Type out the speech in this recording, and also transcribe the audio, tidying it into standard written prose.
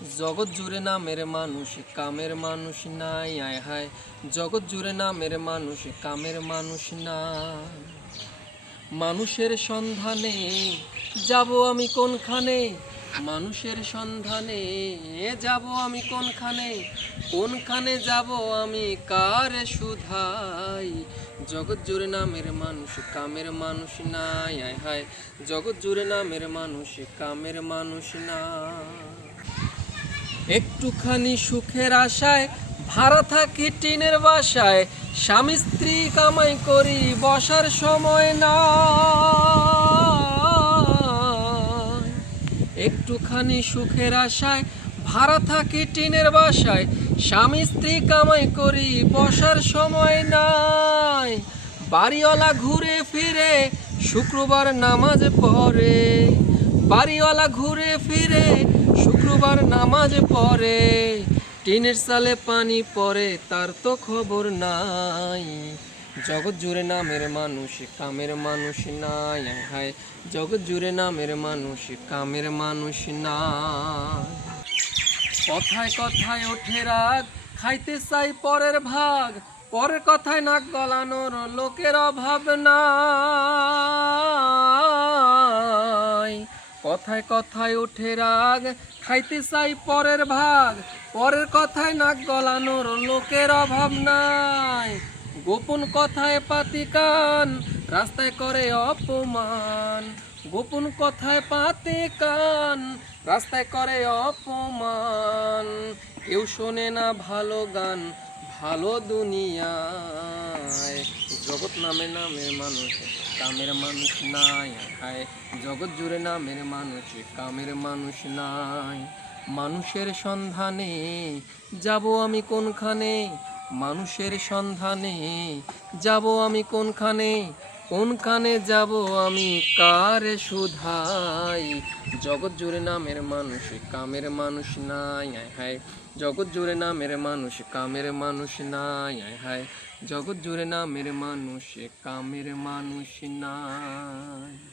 জগৎ জুড়ে নামের মানুষ, কামের মানুষ নাই। আয় হায়, জগৎ জুড়ে নামের মানুষ, কামের মানুষ নাই। মানুষের সন্ধানে যাব আমি কোনখানে, মানুষের সন্ধানে যাব আমি কোনখানে, কোনখানে যাব আমি কারে শুধাই। জগৎ জুড়ে নামের মানুষ, কামের মানুষ নাই। আয় হায়, জগৎ জুড়ে নামের মানুষ, কামের মানুষ নাই। একটুখানি সুখের আশায় ভাড়া থাকি টিনের বাসায়, স্বামী স্ত্রী কামাই করি বসার সময় না। একটুখানি সুখের আশায় ভাড়া থাকি টিনের বাসায়, স্বামী স্ত্রী কামাই করি বসার সময় নাই। বাড়িওয়ালা ঘুরে ফিরে শুক্রবার নামাজ পড়ে, বাড়িওয়ালা ঘুরে ফিরে শুক্রবার নামাজ পড়ে, টিনের চালে পানি পড়ে তার তো খবর নাই। জগৎ জুড়ে নামের মানুষ, কামের মানুষ নাই। হায়, জগৎ জুড়ে নামের মানুষ, কামের মানুষ নাই। কথায় কথায় ওঠে রাগ, খাইতে চাই পরের ভাগ, পরের কথায় নাক গলানোর লোকের অভাব নাই। কথায় কথায় ওঠে রাগ, খাইতে চাই পরের ভাগ, পরের কথায় নাক গলানোর লোকের অভাব নাই। গোপন কথায় পাতি কান, রাস্তায় করে অপমান, গোপন কথায় পাতি কান, রাস্তায় করে অপমান। কেউ শোনে না ভালো গান, ভালো দুনিয়ায়। জগৎ নামের মানুষ, কামের মানুষ নাই। হায়, জগৎ জুড়ে নামের মানুষ, কামের মানুষ নাই। মানুষের সন্ধানে যাব আমি কোনখানে, মানুষের সন্ধানে যাব আমি কোনখানে, কোনখানে যাব আমি কারে শুধাই। জগৎ জুড়ে নামের মানুষ, কামের মানুষ নাই। আয় হায়, জগৎ জুড়ে নামের মানুষ, কামের মানুষ নাই। আয় হায়, জগৎ জুড়ে নামের মানুষ, কামের মানুষ নাই।